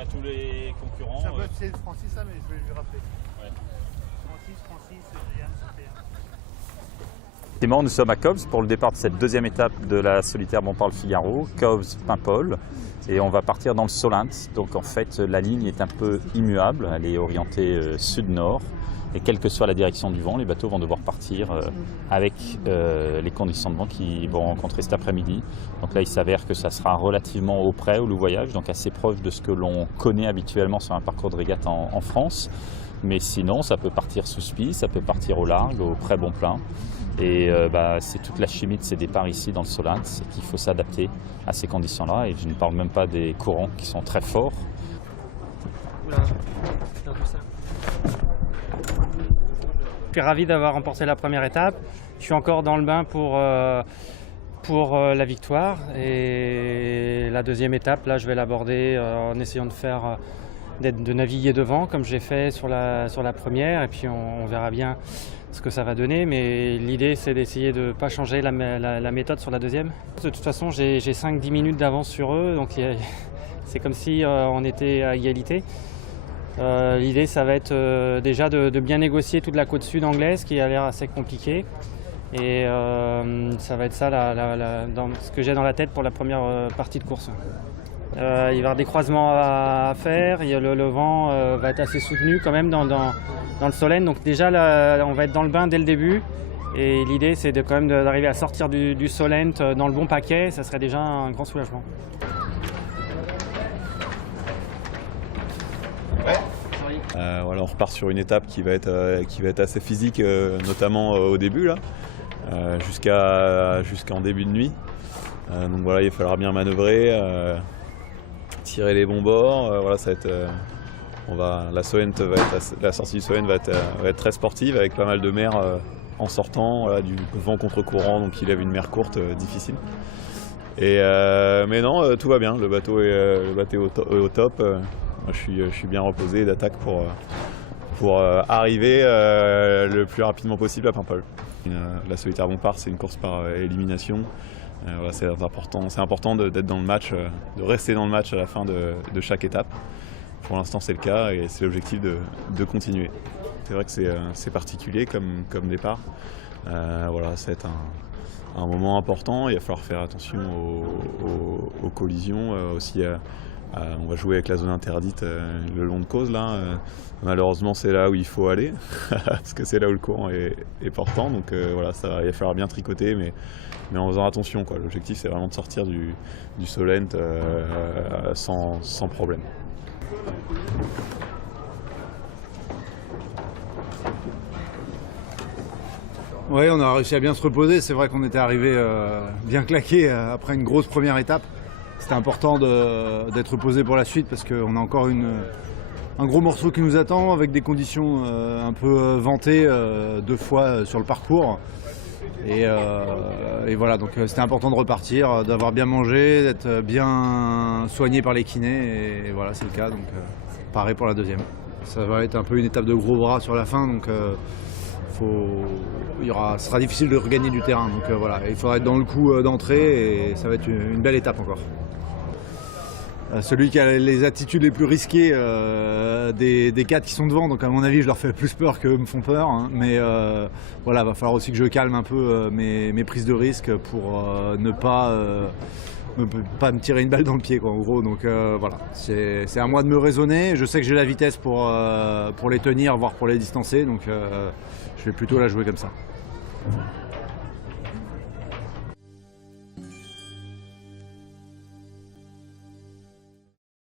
à tous les concurrents. Ça peut être Francis, ça, mais je vais lui rappeler. Ouais. Francis, Yann, Cyprien. Effectivement, nous sommes à Cobs pour le départ de cette deuxième étape de la solitaire Montparle-Figaro, Cobs-Paimpol. Et on va partir dans le Solent. Donc en fait, la ligne est un peu immuable, elle est orientée sud-nord. Et quelle que soit la direction du vent, les bateaux vont devoir partir avec les conditions de vent qu'ils vont rencontrer cet après-midi. Donc là, il s'avère que ça sera relativement auprès au voyage, donc assez proche de ce que l'on connaît habituellement sur un parcours de régate en France. Mais sinon, ça peut partir sous spi, ça peut partir au large, au près bon plein. Et c'est toute la chimie de ces départs ici dans le Solent, c'est qu'il faut s'adapter à ces conditions-là. Et je ne parle même pas des courants qui sont très forts. Oula, j'ai perdu ça. Je suis ravi d'avoir remporté la première étape. Je suis encore dans le bain pour la victoire. Et la deuxième étape, là, je vais l'aborder en essayant de naviguer devant, comme j'ai fait sur la première. Et puis on verra bien ce que ça va donner. Mais l'idée, c'est d'essayer de ne pas changer la méthode sur la deuxième. De toute façon, j'ai 5-10 minutes d'avance sur eux. Donc c'est comme si on était à égalité. L'idée, ça va être déjà de bien négocier toute la côte sud anglaise qui a l'air assez compliquée. Et ça va être ça dans ce que j'ai dans la tête pour la première partie de course. Il va y avoir des croisements à faire, le vent va être assez soutenu quand même dans le Solent. Donc déjà, là, on va être dans le bain dès le début. Et l'idée, c'est quand même d'arriver à sortir du Solent dans le bon paquet. Ça serait déjà un grand soulagement. Voilà, on repart sur une étape qui va être assez physique, notamment au début, là, jusqu'en début de nuit. Donc voilà, il faudra bien manœuvrer, tirer les bons bords. Voilà, ça va être, la sortie du Solent va être très sportive, avec pas mal de mer en sortant, voilà, du vent contre-courant, donc il avait une mer courte, difficile. Mais non, tout va bien, le bateau est au top. Je suis bien reposé d'attaque pour arriver le plus rapidement possible à Paimpol. La solitaire Montparle, c'est une course par élimination. Voilà, c'est important d'être dans le match, de rester dans le match à la fin de chaque étape. Pour l'instant, c'est le cas et c'est l'objectif de continuer. C'est vrai que c'est particulier comme départ. Voilà, ça va être un moment important. Il va falloir faire attention aux collisions aussi. On va jouer avec la zone interdite le long de Causse là. Malheureusement, c'est là où il faut aller parce que c'est là où le courant est portant. Donc voilà, il va falloir bien tricoter, mais en faisant attention, quoi. L'objectif, c'est vraiment de sortir du Solent sans problème. Oui, on a réussi à bien se reposer. C'est vrai qu'on était arrivé bien claqué après une grosse première étape. C'était important d'être reposé pour la suite parce qu'on a encore un gros morceau qui nous attend avec des conditions un peu ventées 2 fois sur le parcours. Et voilà, donc c'était important de repartir, d'avoir bien mangé, d'être bien soigné par les kinés. Et voilà, c'est le cas, donc pareil pour la deuxième. Ça va être un peu une étape de gros bras sur la fin, donc ce sera difficile de regagner du terrain. Donc voilà, il faudra être dans le coup d'entrée et ça va être une belle étape encore. Celui qui a les attitudes les plus risquées des 4 qui sont devant, donc à mon avis je leur fais plus peur qu'eux me font peur, hein. Mais voilà, va falloir aussi que je calme un peu mes prises de risque pour ne pas me tirer une balle dans le pied, quoi, en gros. Donc voilà, c'est à moi de me raisonner. Je sais que j'ai la vitesse pour les tenir, voire pour les distancer, donc je vais plutôt la jouer comme ça.